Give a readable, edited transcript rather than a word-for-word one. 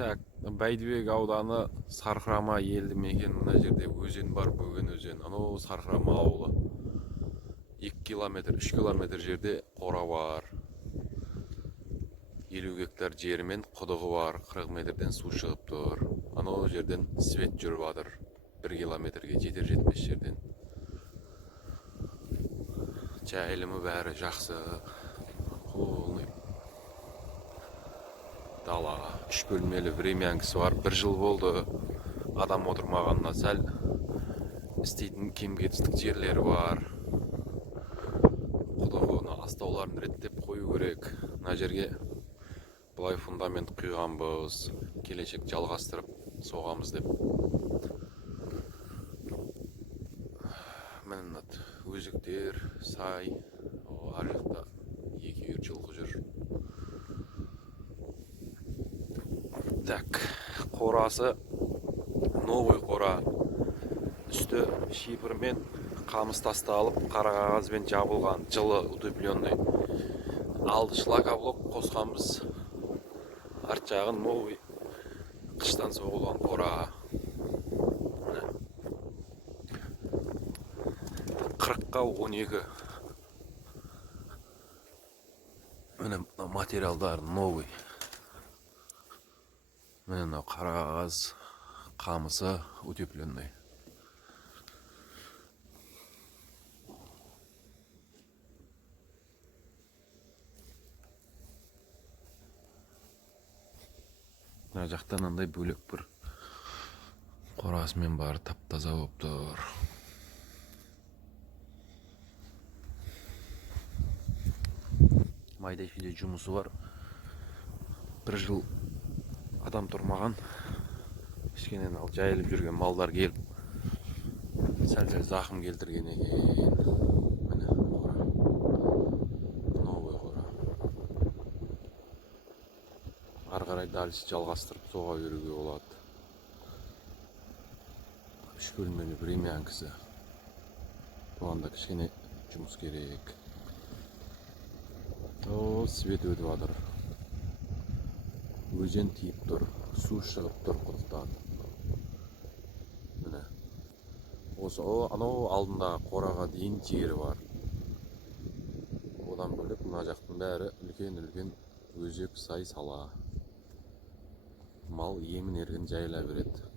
Так, Бәйдібек ауданы Сарқырама елді мекен. Мына жерде өзен бар, бөген өзен. Анау Сарқырама ауылы. 2 километр, 3 километр жерде қора бар. 50 гектар жермен құдығы бар. 40 метрден су шығып тұр. Анау жерден свет жүріп жатыр. 1 километрге жетер жетпес жерден. Жайылымы бәрі жақсы. Полный дала. 3 бөлмелі времянкісі бар. 1 жыл болды. Адам отырмағанына сәл істейтін кем-кетістік жерлері бар. Құдығыны астауларын реттеп қою керек. Мына жерге былай фундамент құйғанбыз. Келешек жалғастырып соғамыз деп. Міне өзектер, сай. Ар жақта 2 жылқы жүр. Так, қорасы новый қора. Үсті шипірмен қамыс тасталып, қара қағазбен жабылған, жылы утепленный. Алды шлакоблок қосқанбыз. Арт жағын новый қыштан соғылған қора. 40-қа 12. Міне материалдар новый. Міне қара қағаз, қамысы утепленный. Мына жақтан андай бөлек бір қорасымен бары тап-таза болып тұр. Майда-шүйде жұмысы бар. 1 жыл адам тұрмаған. Кішкенен ал жайылып жүрген малдар келіп сәл-сәл зақым келтірген екен. Міне қора. Новый қора. Ары қарай дальше жалғастырып соға беруге болады. 3 бөлмелі времянкісі. Бұған да кішкене жұмыс керек. О, свет өтіп жатыр. Өзен тиіп тұр, су шығып тұр құдықтан. Міне. Осы анау алдындағы қораға дейін жері бар. Одан бөлек мына жақтың бәрі үлкен-үлкен өзек, сай, сала. Мал емін еркін жайыла береді.